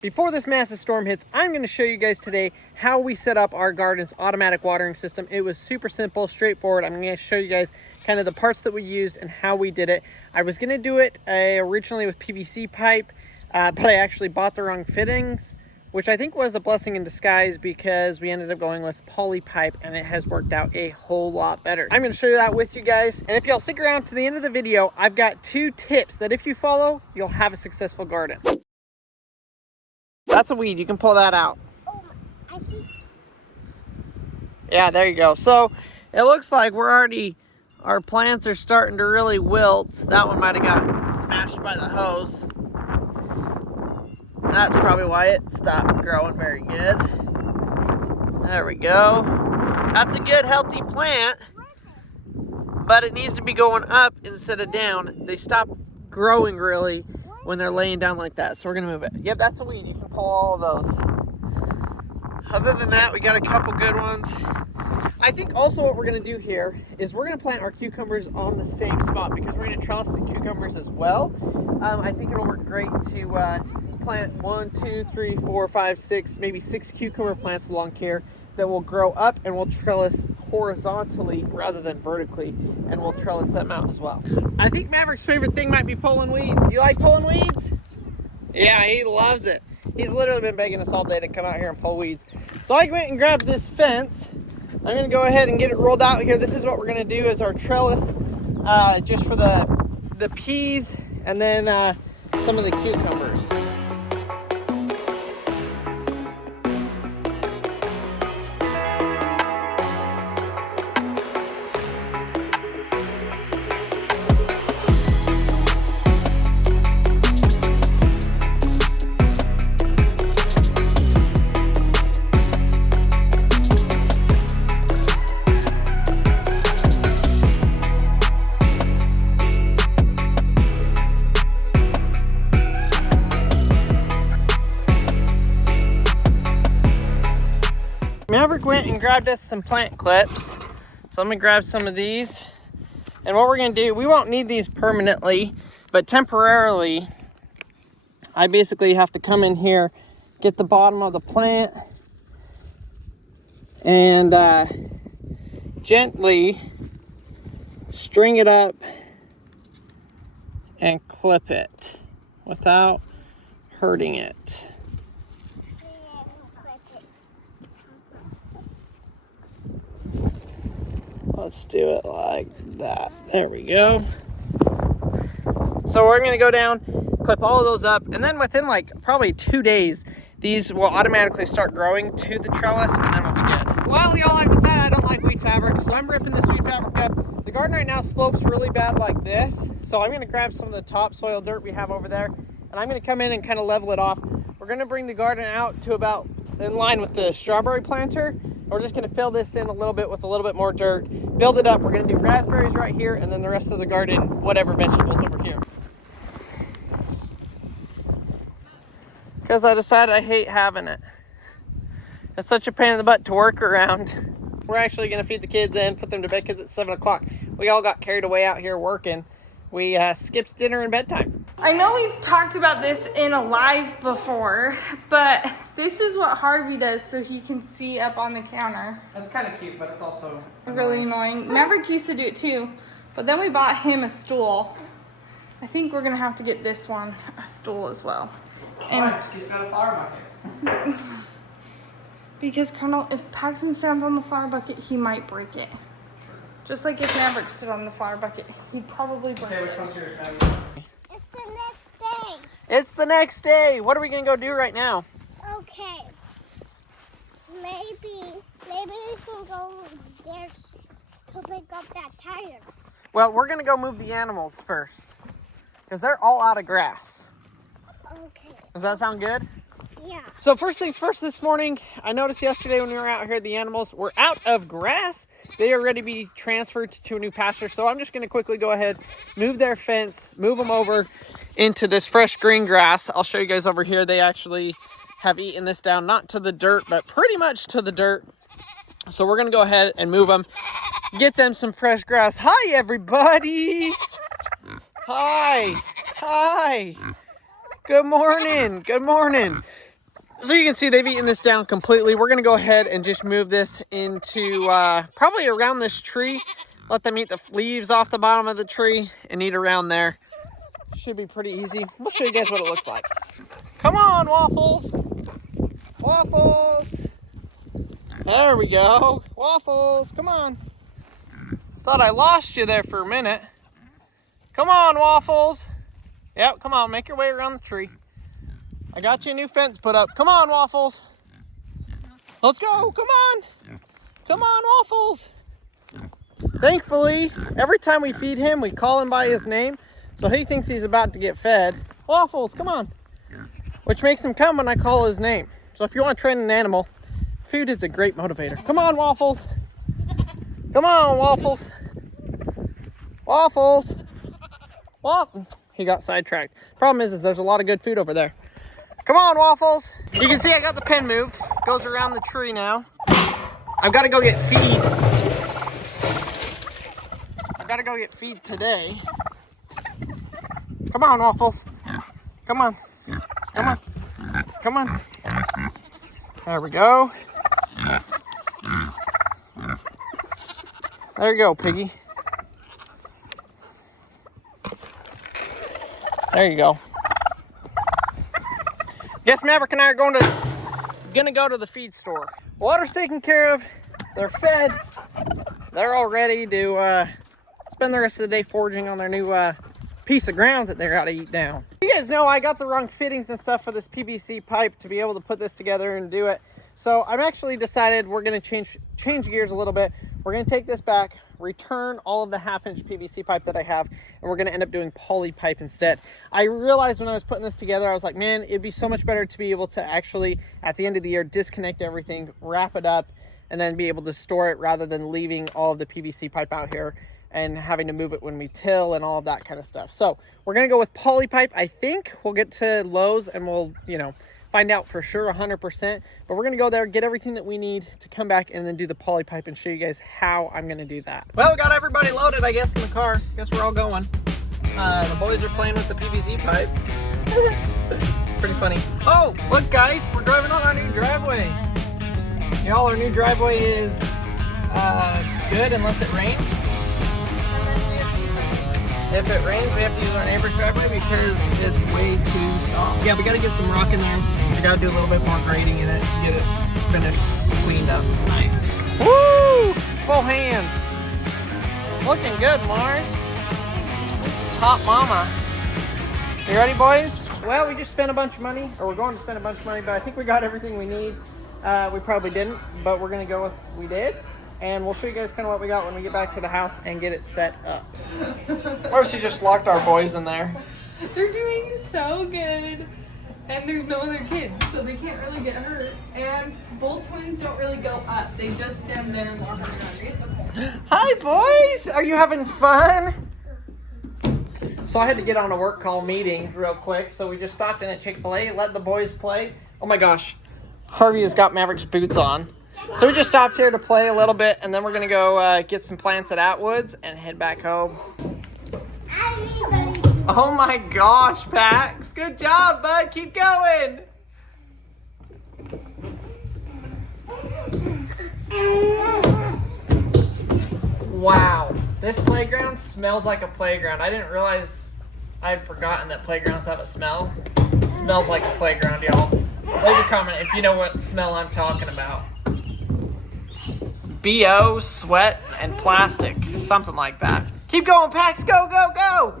Before this massive storm hits, I'm going to show you guys today how we set up our garden's automatic watering system. It was super simple, straightforward. I'm going to show you guys kind of the parts that we used and how we did it. I was going to do it originally with PVC pipe, but I actually bought the wrong fittings, which I think was a blessing in disguise because we ended up going with poly pipe and it has worked out a whole lot better. I'm going to show you that with you guys. And if y'all stick around to the end of the video, I've got 2 tips that if you follow, you'll have a successful garden. That's a weed. You can pull that out. Oh, I think. Yeah, there you go. So it looks like our plants are starting to really wilt. That one might have got smashed by the hose. That's probably why it stopped growing very good. There we go. That's a good, healthy plant, but it needs to be going up instead of down. They stop growing really when they're laying down like that. So we're gonna move it. Yep, that's a weed. You can pull all of those. Other than that, we got a couple good ones. I think also what we're gonna do here is we're gonna plant our cucumbers on the same spot because we're gonna trellis the cucumbers as well. I think it'll work great to plant 1, 2, 3, 4, 5, 6, maybe 6 cucumber plants along here that will grow up, and we'll trellis horizontally rather than vertically, and we'll trellis them out as well. I think Maverick's favorite thing might be pulling weeds. You like pulling weeds? Yeah, he loves it. He's literally been begging us all day to come out here and pull weeds. So I went and grabbed this fence. I'm gonna go ahead and get it rolled out here. This is what we're gonna do as our trellis, just for the peas and then some of the cucumbers. Maverick went and grabbed us some plant clips. So let me grab some of these. And what we're gonna do, we won't need these permanently, but temporarily, I basically have to come in here, get the bottom of the plant, and gently string it up and clip it without hurting it. Let's do it like that. There we go. So we're gonna go down, clip all of those up, and then within like probably 2 days, these will automatically start growing to the trellis, and then we'll be good. Well, y'all, I've decided I don't like weed fabric, so I'm ripping this weed fabric up. The garden right now slopes really bad like this, so I'm gonna grab some of the topsoil dirt we have over there, and I'm gonna come in and kind of level it off. We're gonna bring the garden out to about in line with the strawberry planter. We're just gonna fill this in a little bit with a little bit more dirt, build it up. We're gonna do raspberries right here, and then the rest of the garden, whatever vegetables over here. Because I decided I hate having it. It's such a pain in the butt to work around. We're actually gonna feed the kids and put them to bed because it's 7 o'clock. We all got carried away out here working. We skipped dinner and bedtime. I know we've talked about this in a live before, but this is what Harvey does so he can see up on the counter. That's kind of cute, but it's also really annoying. Maverick used to do it too, but then we bought him a stool. I think we're gonna have to get this one a stool as well. And he's got a flower bucket. because Colonel, if Paxton stands on the flower bucket, he might break it. Just like if Maverick stood on the flower bucket, he'd probably break it. Which one's yours, Maggie? It's the next day. It's the next day. What are we gonna go do right now? Okay. Maybe we can go there to pick up that tire. Well, we're gonna go move the animals first, because they're all out of grass. Okay. Does that sound good? Yeah. So first things first this morning, I noticed yesterday when we were out here, the animals were out of grass. They are ready to be transferred to a new pasture. So I'm just going to quickly go ahead, move their fence, move them over into this fresh green grass. I'll show you guys over here. They actually have eaten this down, not to the dirt, but pretty much to the dirt. So we're going to go ahead and move them, get them some fresh grass. Hi, everybody. Hi. Hi. Good morning. Good morning. So you can see they've eaten this down completely. We're gonna go ahead and just move this into probably around this tree. Let them eat the leaves off the bottom of the tree and eat around there. Should be pretty easy. We'll show you guys what it looks like. Come on, Waffles. Waffles. There we go. Waffles, come on. Thought I lost you there for a minute. Come on, Waffles. Yep, come on, make your way around the tree. I got you a new fence put up. Come on, Waffles. Let's go, come on. Come on, Waffles. Thankfully, every time we feed him, we call him by his name. So he thinks he's about to get fed. Waffles, come on. Which makes him come when I call his name. So if you want to train an animal, food is a great motivator. Come on, Waffles. Come on, Waffles. Waffles. He got sidetracked. Problem is there's a lot of good food over there. Come on, Waffles. You can see I got the pen moved. Goes around the tree now. I've got to go get feed. I've got to go get feed today. Come on, Waffles. Come on. Come on. Come on. There we go. There you go, Piggy. There you go. Guess Maverick and I are gonna go to the feed store. Water's taken care of. They're fed. They're all ready to spend the rest of the day foraging on their new piece of ground that they're gotta eat down. You guys know I got the wrong fittings and stuff for this PVC pipe to be able to put this together and do it. So I've actually decided we're gonna change gears a little bit. We're gonna take this back, return all of the 1/2-inch PVC pipe that I have, and we're gonna end up doing poly pipe instead. I realized when I was putting this together, I was like, man, it'd be so much better to be able to actually, at the end of the year, disconnect everything, wrap it up, and then be able to store it rather than leaving all of the PVC pipe out here and having to move it when we till and all of that kind of stuff. So we're gonna go with poly pipe. I think we'll get to Lowe's and we'll, find out for sure 100%, but we're gonna go there, get everything that we need to come back and then do the poly pipe and show you guys how I'm gonna do that. Well, we got everybody loaded, I guess, in the car. Guess we're all going. The boys are playing with the PVC pipe. Pretty funny. Oh, look guys, we're driving on our new driveway. Y'all, our new driveway is good unless it rains. If it rains, we have to use our neighbor's driveway because it's way too soft. Yeah, we gotta get some rock in there. We gotta do a little bit more grading in it, get it finished, cleaned up. Nice. Woo! Full hands. Looking good, Mars. Hot mama. You ready, boys? Well, we just spent a bunch of money, or we're going to spend a bunch of money, but I think we got everything we need. We probably didn't, but we're gonna go with we did. And we'll show you guys kind of what we got when we get back to the house and get it set up. Marcy just locked our boys in there. They're doing so good. And there's no other kids, so they can't really get hurt. And both twins don't really go up. They just stand there and walk around. Hi, boys! Are you having fun? So I had to get on a work call meeting real quick, so we just stopped in at Chick-fil-A, let the boys play. Oh my gosh, Harvey has got Maverick's boots on. So we just stopped here to play a little bit, and then we're gonna go get some plants at Atwood's and head back home. Oh my gosh, Pax! Good job, bud. Keep going. Wow, this playground smells like a playground. I didn't realize I had forgotten that playgrounds have a smell. It smells like a playground, y'all. Leave a comment if you know what smell I'm talking about. BO, sweat, and plastic. Something like that. Keep going, Pax. Go, go, go.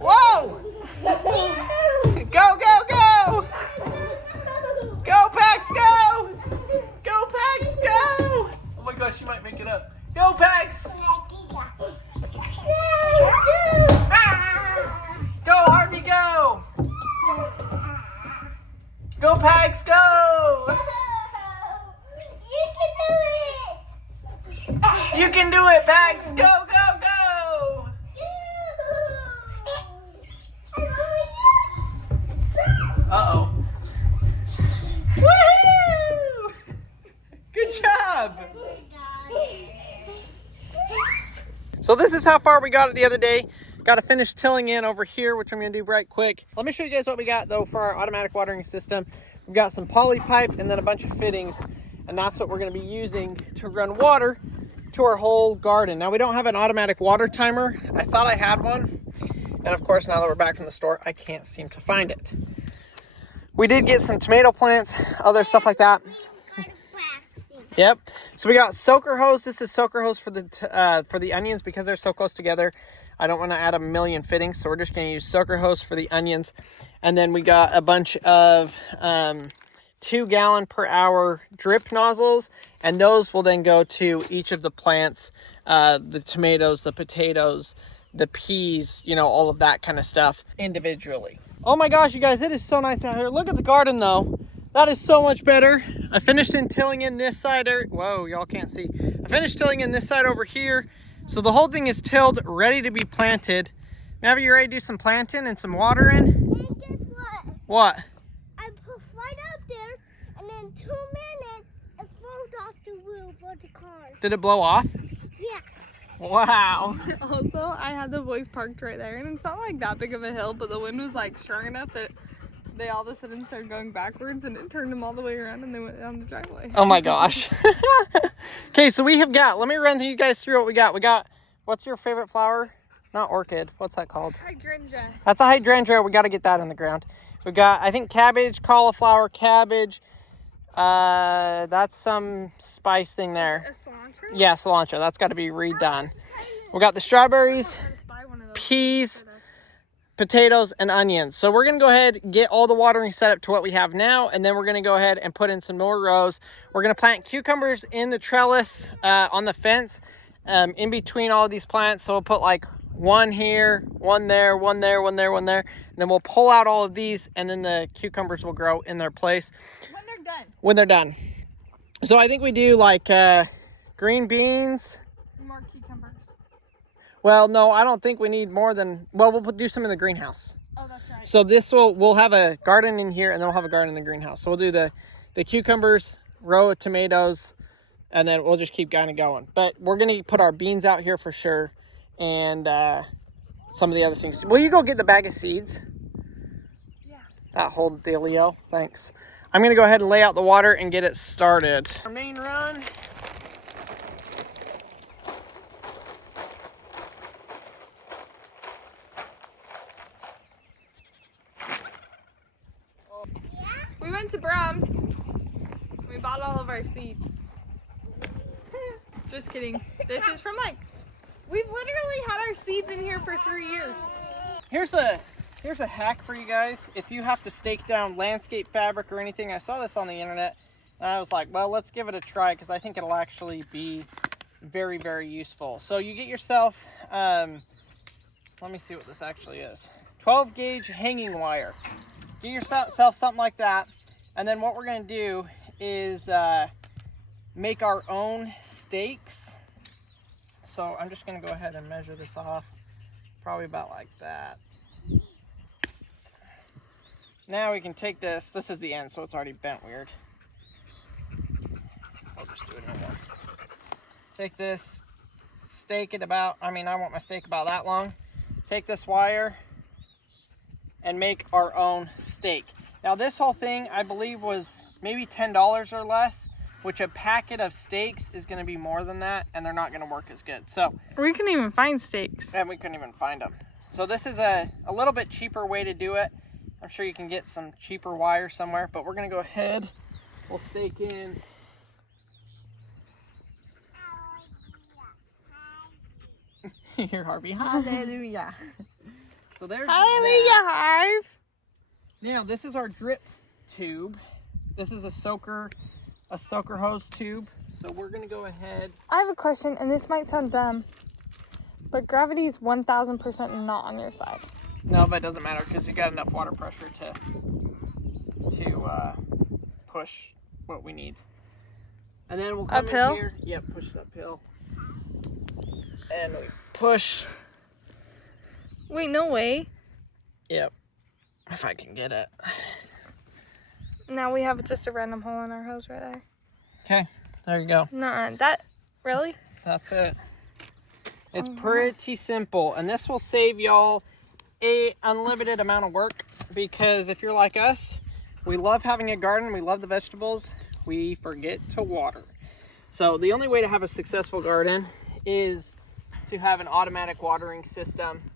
Whoa. Go, go, go. Go, Pax, go. Go, Pax, go. Oh my gosh, you might make it up. Go, Pax. Go, Harvey, go. Go, Pax, go. You can do it, Pax. Go, go, go. Uh-oh. Woohoo! Good job. So this is how far we got it the other day. Got to finish tilling in over here, which I'm going to do right quick. Let me show you guys what we got, though, for our automatic watering system. We've got some poly pipe and then a bunch of fittings, and that's what we're going to be using to run water to our whole garden. Now, we don't have an automatic water timer. I thought I had one, and of course, now that we're back from the store, I can't seem to find it. We did get some tomato plants, other stuff like that. Yep. So we got soaker hose. This is soaker hose for the onions because they're so close together. I don't want to add a million fittings, so we're just going to use soaker hose for the onions. And then we got a bunch of 2 gallon per hour drip nozzles, and those will then go to each of the plants, the tomatoes, the potatoes, the peas, you know, all of that kind of stuff individually. Oh my gosh, you guys, it is so nice out here. Look at the garden though. That is so much better. I finished tilling in this side. Whoa, y'all can't see. I finished tilling in this side over here. So the whole thing is tilled, ready to be planted. Mavi, you ready to do some planting and some water in? And guess what? What? I put right up there, and then 2 minutes, it falls off the wheel for the car. Did it blow off? Yeah. Wow. Also, I had the boys parked right there, and it's not like that big of a hill, but the wind was like strong enough that they all of a sudden started going backwards, and it turned them all the way around, and they went down the driveway. Oh my gosh. Okay, so we have got, let me run you guys through what we got. We got, what's your favorite flower? Not orchid. What's that called? Hydrangea. That's a hydrangea. We got to get that in the ground. We got, I think, cabbage, cauliflower, cabbage. That's some spice thing there. A cilantro? Yeah, cilantro. That's got to be redone. We got the strawberries, peas, potatoes, and onions. So we're going to go ahead and get all the watering set up to what we have now, and then we're going to go ahead and put in some more rows. We're going to plant cucumbers in the trellis on the fence in between all of these plants. So we'll put like one here, one there, one there, one there, one there. And then we'll pull out all of these, and then the cucumbers will grow in their place. When they're done. When they're done. So I think we do like green beans. More cucumbers. Well, no, I don't think we need more than, well, we'll do some in the greenhouse. Oh, that's right. So we'll have a garden in here, and then we'll have a garden in the greenhouse. So we'll do the cucumbers, row of tomatoes, and then we'll just keep kind of going. But we're going to put our beans out here for sure, and some of the other things. Will you go get the bag of seeds? Yeah. That whole dealio. Thanks. I'm going to go ahead and lay out the water and get it started. Our main run. We went to Brahms. We bought all of our seeds. Just kidding. This is from like, we've literally had our seeds in here for 3 years. Here's a hack for you guys. If you have to stake down landscape fabric or anything, I saw this on the internet, and I was like, well, let's give it a try because I think it'll actually be very, very useful. So you get yourself, let me see what this actually is. 12 gauge hanging wire. Get yourself something like that, and then what we're going to do is make our own stakes. So I'm just going to go ahead and measure this off, probably about like that. Now we can take this is the end, so it's already bent weird. I'll just do it anymore. Take this, stake it about, I want my stake about that long. Take this wire and make our own stake. Now this whole thing, I believe, was maybe $10 or less, which a packet of stakes is gonna be more than that, and they're not gonna work as good. So We couldn't even find stakes. and we couldn't even find them. So this is a little bit cheaper way to do it. I'm sure you can get some cheaper wire somewhere, but we're gonna go ahead, we'll stake in. Here, Harvey, hallelujah. So there's Hallelujah, Hive. Now this is our drip tube. This is a soaker hose tube. So we're gonna go ahead. I have a question, and this might sound dumb, but gravity is 1000% not on your side. No, but it doesn't matter because you got enough water pressure to push what we need. And then we'll come Uphill? in here. Yep, push it uphill. And we push. Wait, no way. Yep. If I can get it. Now we have just a random hole in our hose right there. Okay, there you go. Nuh-uh. That, really? That's it. It's pretty simple, and this will save y'all a unlimited amount of work, because if you're like us, We love having a garden. We love the vegetables. We forget to water. So the only way to have a successful garden is to have an automatic watering system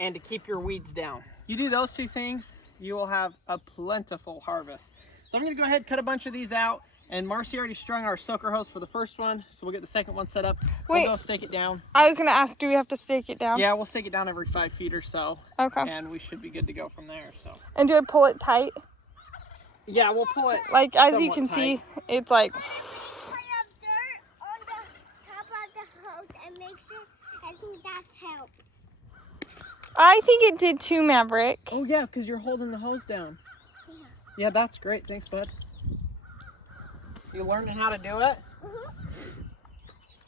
and to keep your weeds down. You do those two things, you will have a plentiful harvest. So I'm gonna go ahead and cut a bunch of these out. And Marcy already strung our soaker hose for the first one, so we'll get the second one set up. Wait, we'll go stake it down. I was gonna ask, do we have to stake it down? Yeah, we'll stake it down every 5 feet or so. Okay. And we should be good to go from there. So. And do I pull it tight? Yeah, we'll pull it. Like as you can tight. see, it's like. Put up dirt on the top of the hose and make sure. I think that helps. I think it did too, Maverick. Oh yeah, because you're holding the hose down. Yeah, that's great. Thanks, bud. You learning how to do it? Oh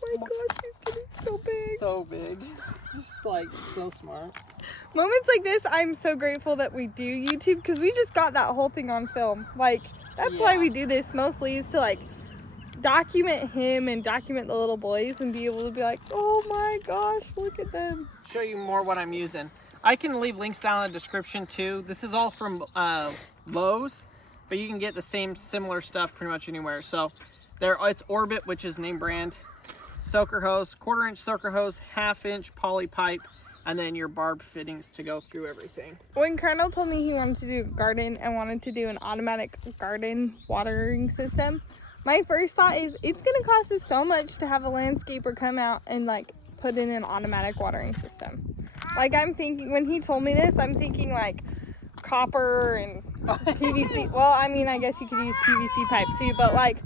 my gosh, he's getting so big. So big. Just like so smart. Moments like this, I'm so grateful that we do YouTube because we just got that whole thing on film. Like, that's why we do this mostly, is to like document him and document the little boys and be able to be like, oh my gosh, look at them. Show you more what I'm using. I can leave links down in the description too. This is all from Lowe's, but you can get the same similar stuff pretty much anywhere. So there, it's Orbit, which is name brand. Soaker hose, 1/4 inch soaker hose, 1/2 inch poly pipe, and then your barb fittings to go through everything. When Colonel told me he wanted to do a garden and wanted to do an automatic garden watering system, my first thought is it's gonna cost us so much to have a landscaper come out and like put in an automatic watering system. Like I'm thinking, when he told me this, I'm thinking like copper and PVC. Well, I mean, I guess you could use PVC pipe too, but like,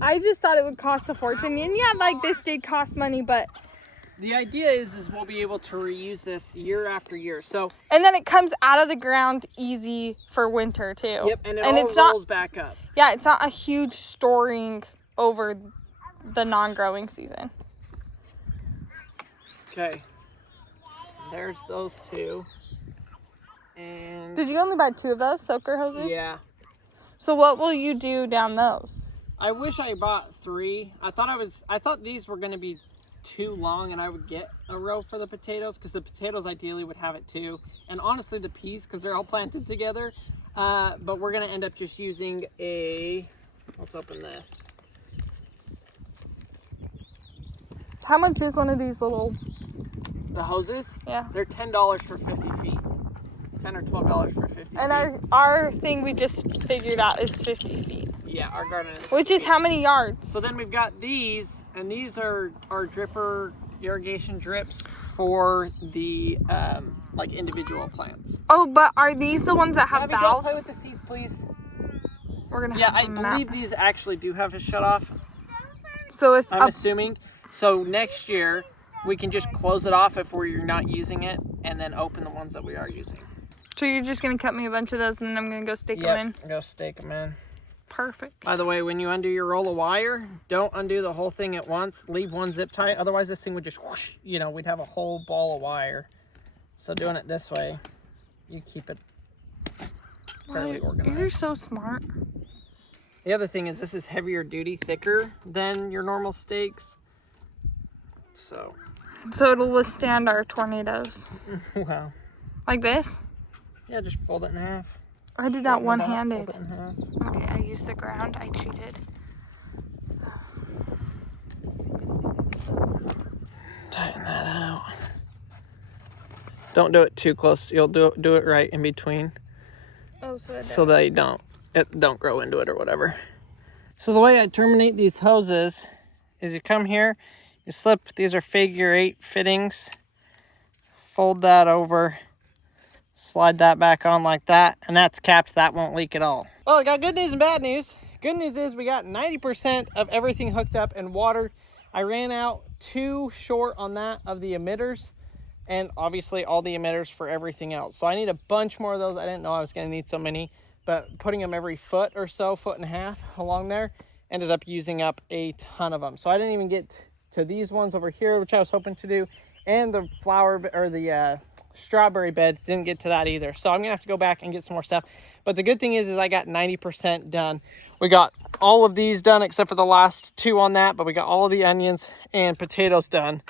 I just thought it would cost a fortune. And yeah, like this did cost money, but the idea is we'll be able to reuse this year after year. So and then it comes out of the ground easy for winter too. Yep, and it rolls back up. Yeah, it's not a huge storing over the non-growing season. Okay. There's those two. And did you only buy 2 of those soaker hoses? yeah. So what will you do down those? I wish I bought 3. I thought these were going to be too long and I would get a row for the potatoes, because the potatoes ideally would have it too, and honestly the peas because they're all planted together, but we're going to end up just using a, let's open this. How much is one of these little, the hoses? Yeah, they're $10 for 50 feet, $10 or $12 for 50 feet. and our thing we just figured out is 50 feet. Yeah, our garden is 50 which is feet. how many yards? So then we've got these, and these are our dripper irrigation drips for the like individual plants. Oh, but are these the ones that have Abby, don't valves? play with the seeds, please. We're gonna Yeah, have I them believe out. these actually do have a shut off. So if I'm assuming. So next year we can just close it off if we're not using it, and then open the ones that we are using. so you're just gonna cut me a bunch of those, and then I'm gonna go stick them in. Go stake them in. Perfect. By the way, when you undo your roll of wire, don't undo the whole thing at once. Leave one zip tie. Otherwise, this thing would just whoosh, you know, we'd have a whole ball of wire. So doing it this way, you keep it fairly organized. You're so smart. The other thing is this is heavier duty, thicker than your normal stakes. So it'll withstand our tornadoes. wow. Like this? Yeah, just fold it in half. I did that Fold it one-handed. in half. Okay, I used the ground. I cheated. Tighten that out. Don't do it too close. You'll do it right in between, Oh, so that you don't grow into it or whatever. So the way I terminate these hoses is you come here, you slip. These are figure 8 fittings. Fold that over. Slide that back on like that, and that's capped. That won't leak at all. Well, I got good news and bad news. Good news is we got 90% of everything hooked up and watered. I ran out 2 short on that of the emitters, and obviously all the emitters for everything else. So I need a bunch more of those. I didn't know I was gonna need so many, but putting them every foot or so, 1.5 feet along there, ended up using up a ton of them. So I didn't even get to these ones over here, which I was hoping to do, and the flower or the strawberry bed, didn't get to that either. So I'm gonna have to go back and get some more stuff. But the good thing is I got 90% done. We got all of these done except for the last 2 on that, but we got all of the onions and potatoes done.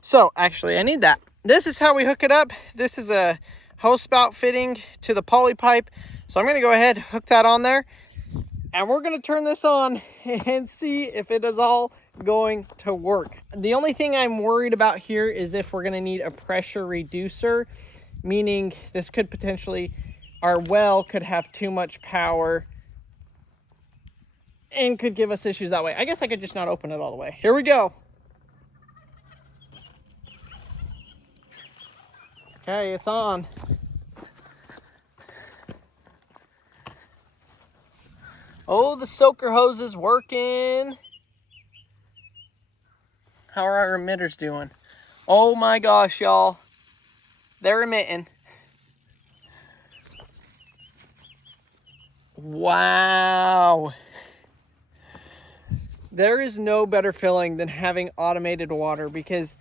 So actually I need that. This is how we hook it up. This is a hose spout fitting to the poly pipe. So I'm gonna go ahead, hook that on there. And we're gonna turn this on and see if it is all going to work. The only thing I'm worried about here is if we're gonna need a pressure reducer, meaning this could potentially, our well could have too much power and could give us issues that way. I guess I could just not open it all the way. Here we go. Okay, it's on. Oh, the soaker hose is working. How are our emitters doing? Oh my gosh, y'all. They're emitting. Wow. There is no better feeling than having automated water, because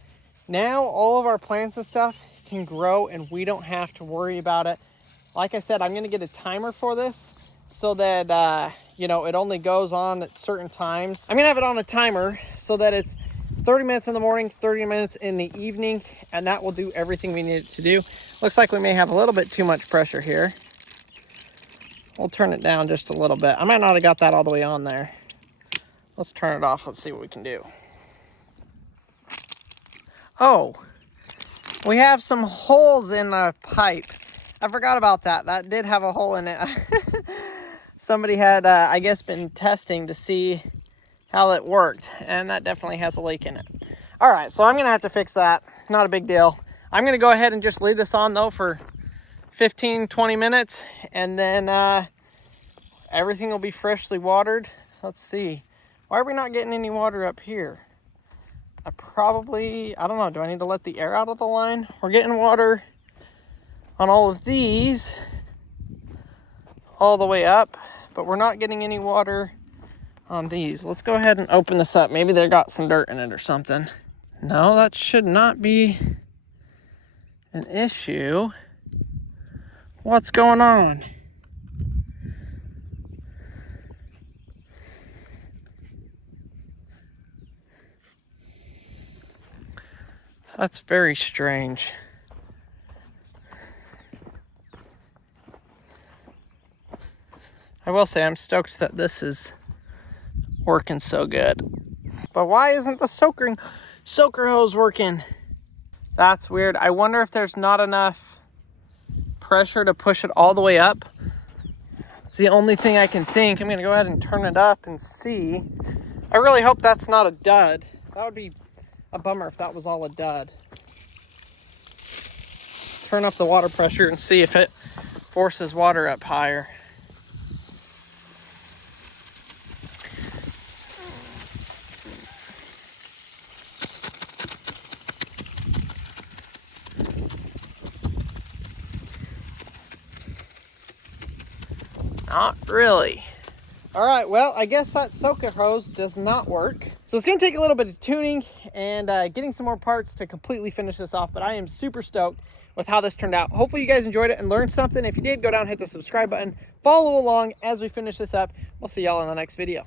now all of our plants and stuff can grow and we don't have to worry about it. Like I said, I'm gonna get a timer for this so that, you know, it only goes on at certain times. I'm gonna have it on a timer so that it's 30 minutes in the morning, 30 minutes in the evening, and that will do everything we need it to do. Looks like we may have a little bit too much pressure here. We'll turn it down just a little bit. I might not have got that all the way on there. Let's turn it off. Let's see what we can do. Oh, we have some holes in the pipe. I forgot about that. That did have a hole in it. Somebody had, I guess, been testing to see how it worked, and that definitely has a leak in it. All right, so I'm gonna have to fix that. Not a big deal. I'm gonna go ahead and just leave this on though for 15-20 minutes, and then everything will be freshly watered. Let's see. Why are we not getting any water up here? I don't know, do I need to let the air out of the line? We're getting water on all of these all the way up, but we're not getting any water on these. Let's go ahead and open this up. Maybe they got some dirt in it or something. No, that should not be an issue. What's going on? That's very strange. I will say I'm stoked that this is working so good. But why isn't the soaker hose working? That's weird. I wonder if there's not enough pressure to push it all the way up. It's the only thing I can think. I'm gonna go ahead and turn it up and see. I really hope that's not a dud. That would be a bummer if that was all a dud. Turn up the water pressure and see if it forces water up higher. Not really. All right, well, I guess that soaker hose does not work. So it's gonna take a little bit of tuning and getting some more parts to completely finish this off, but I am super stoked with how this turned out. Hopefully you guys enjoyed it and learned something. If you did, go down and hit the subscribe button. Follow along as we finish this up. We'll see y'all in the next video.